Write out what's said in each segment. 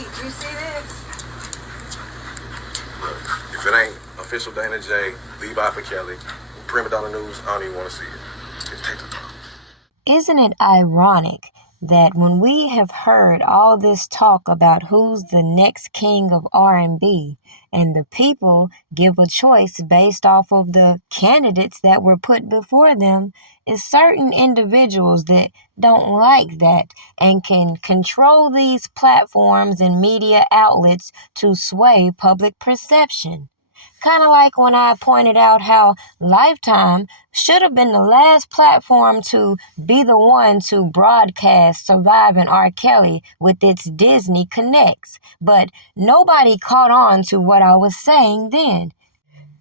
you see this? Look, if it ain't official Dana J, Levi for Kelly, Prima Donna News, I don't even want to see it. Just take the thought. Isn't it ironic that when we have heard all this talk about who's the next king of R&B, and the people give a choice based off of the candidates that were put before them, is certain individuals that don't like that and can control these platforms and media outlets to sway public perception. Kind of like when I pointed out how Lifetime should have been the last platform to be the one to broadcast Surviving R. Kelly with its Disney Connects, but nobody caught on to what I was saying then.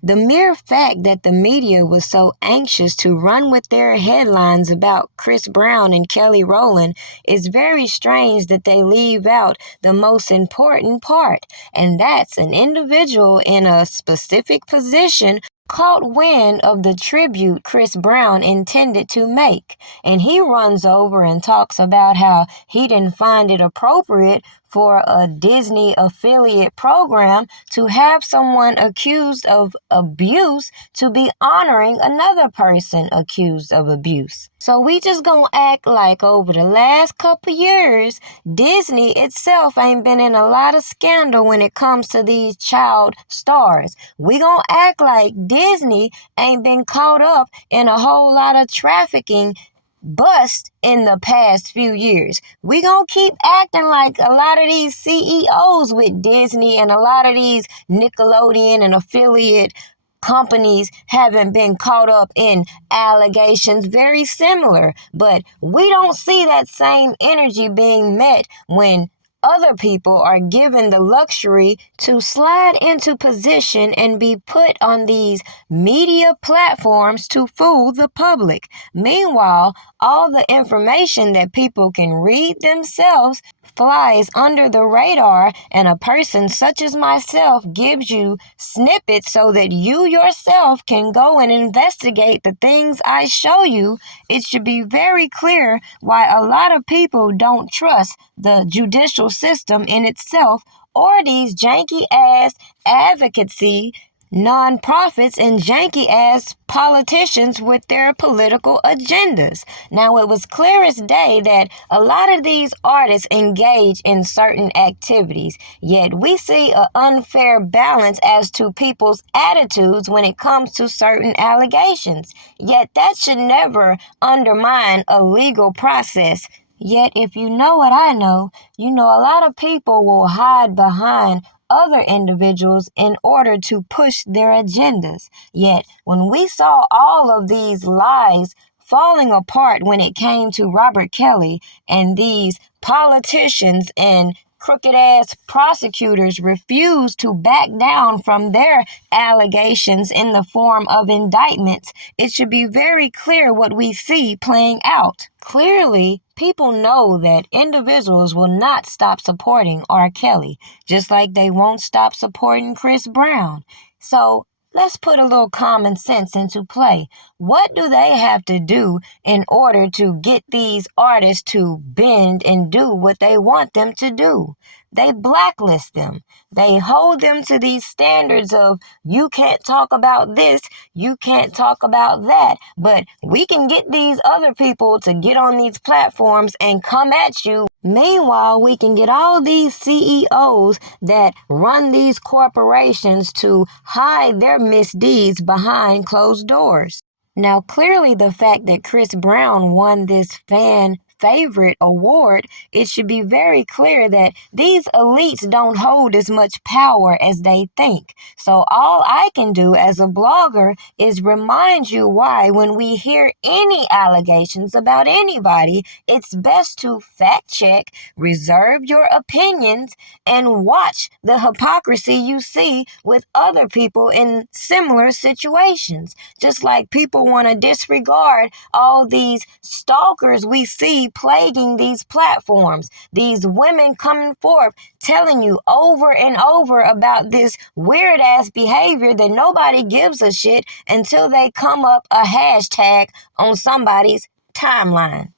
The mere fact that the media was so anxious to run with their headlines about Chris Brown and Kelly Rowland is very strange that they leave out the most important part, and that's an individual in a specific position caught wind of the tribute Chris Brown intended to make, and he runs over and talks about how he didn't find it appropriate for a Disney affiliate program to have someone accused of abuse to be honoring another person accused of abuse. So we just gonna act like over the last couple years, Disney itself ain't been in a lot of scandal when it comes to these child stars. We gonna act like Disney ain't been caught up in a whole lot of trafficking bust in the past few years. We gonna keep acting like a lot of these CEOs with Disney and a lot of these Nickelodeon and affiliate companies haven't been caught up in allegations very similar, but we don't see that same energy being met when other people are given the luxury to slide into position and be put on these media platforms to fool the public. Meanwhile, all the information that people can read themselves flies under the radar, and a person such as myself gives you snippets so that you yourself can go and investigate the things I show you. It should be very clear why a lot of people don't trust the judicial system in itself or these janky-ass advocacy nonprofits and janky-ass politicians with their political agendas. Now, it was clear as day that a lot of these artists engage in certain activities, yet we see an unfair balance as to people's attitudes when it comes to certain allegations. Yet that should never undermine a legal process. Yet, if you know what I know, you know a lot of people will hide behind other individuals in order to push their agendas. Yet, when we saw all of these lies falling apart when it came to Robert Kelly and these politicians and crooked-ass prosecutors refused to back down from their allegations in the form of indictments, it should be very clear what we see playing out. Clearly, people know that individuals will not stop supporting R. Kelly, just like they won't stop supporting Chris Brown. So, let's put a little common sense into play. What do they have to do in order to get these artists to bend and do what they want them to do? They blacklist them. They hold them to these standards of you can't talk about this, you can't talk about that. But we can get these other people to get on these platforms and come at you. Meanwhile, we can get all these CEOs that run these corporations to hide their misdeeds behind closed doors. Now, clearly the fact that Chris Brown won this fan favorite award, it should be very clear that these elites don't hold as much power as they think. So all I can do as a blogger is remind you why when we hear any allegations about anybody, it's best to fact check, reserve your opinions, and watch the hypocrisy you see with other people in similar situations. Just like people want to disregard all these stalkers we see plaguing these platforms, these women coming forth telling you over and over about this weird ass behavior that nobody gives a shit until they come up a hashtag on somebody's timeline.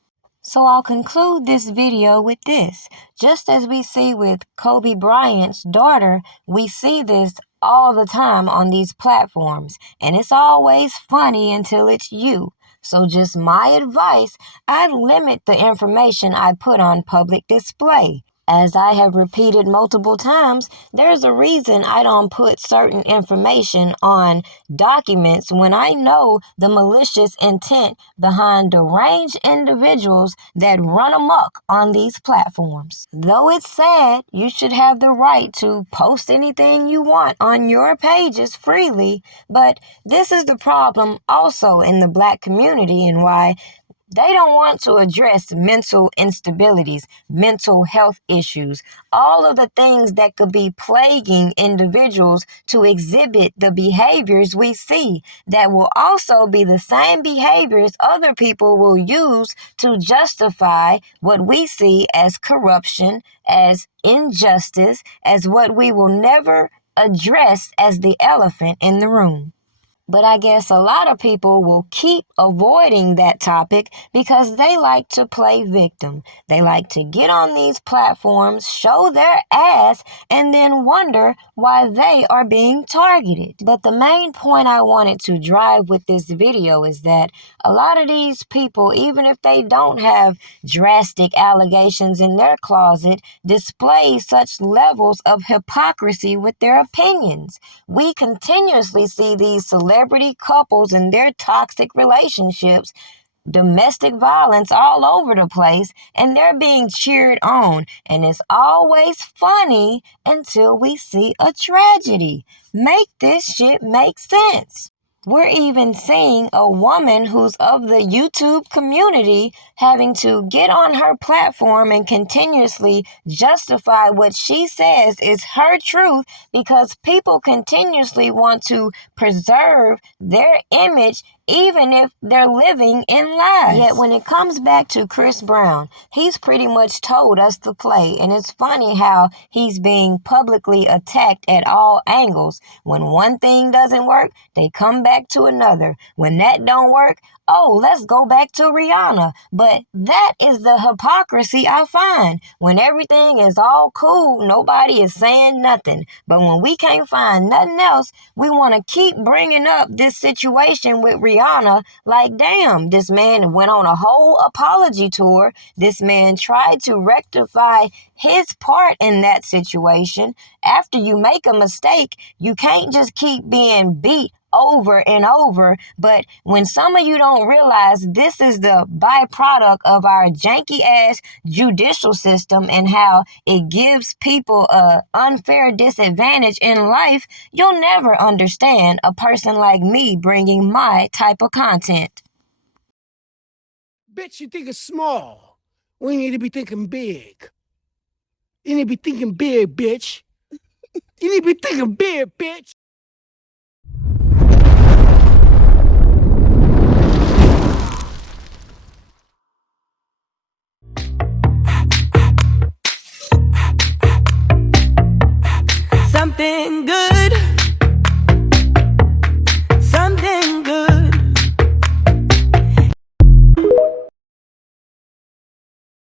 So I'll conclude this video with this. Just as we see with Kobe Bryant's daughter, we see this all the time on these platforms, and it's always funny until it's you. So just my advice, I'd limit the information I put on public display. As I have repeated multiple times, there's a reason I don't put certain information on documents when I know the malicious intent behind deranged individuals that run amok on these platforms. Though it's sad, you should have the right to post anything you want on your pages freely, but this is the problem also in the Black community and why they don't want to address mental instabilities, mental health issues, all of the things that could be plaguing individuals to exhibit the behaviors we see that will also be the same behaviors other people will use to justify what we see as corruption, as injustice, as what we will never address as the elephant in the room. But I guess a lot of people will keep avoiding that topic because they like to play victim. They like to get on these platforms, show their ass, and then wonder why they are being targeted. But the main point I wanted to drive with this video is that a lot of these people, even if they don't have drastic allegations in their closet, display such levels of hypocrisy with their opinions. We continuously see these celebrity couples and their toxic relationships, domestic violence all over the place, and they're being cheered on. And it's always funny until we see a tragedy. Make this shit make sense. We're even seeing a woman who's of the YouTube community having to get on her platform and continuously justify what she says is her truth because people continuously want to preserve their image even if they're living in lies. Yet when it comes back to Chris Brown, he's pretty much told us to play, and it's funny how he's being publicly attacked at all angles. When one thing doesn't work, they come back to another. When that don't work, oh, let's go back to Rihanna. But that is the hypocrisy I find. When everything is all cool, nobody is saying nothing. But when we can't find nothing else, we want to keep bringing up this situation with Rihanna. Like, damn, this man went on a whole apology tour. This man tried to rectify his part in that situation. After you make a mistake, you can't just keep being beat over and over. But when some of you don't realize this is the byproduct of our janky ass judicial system and how it gives people a unfair disadvantage in life, you'll never understand a person like me bringing my type of content. Bitch, you think it's small. We need to be thinking big. You need to be thinking big, bitch. You need to be thinking big, bitch.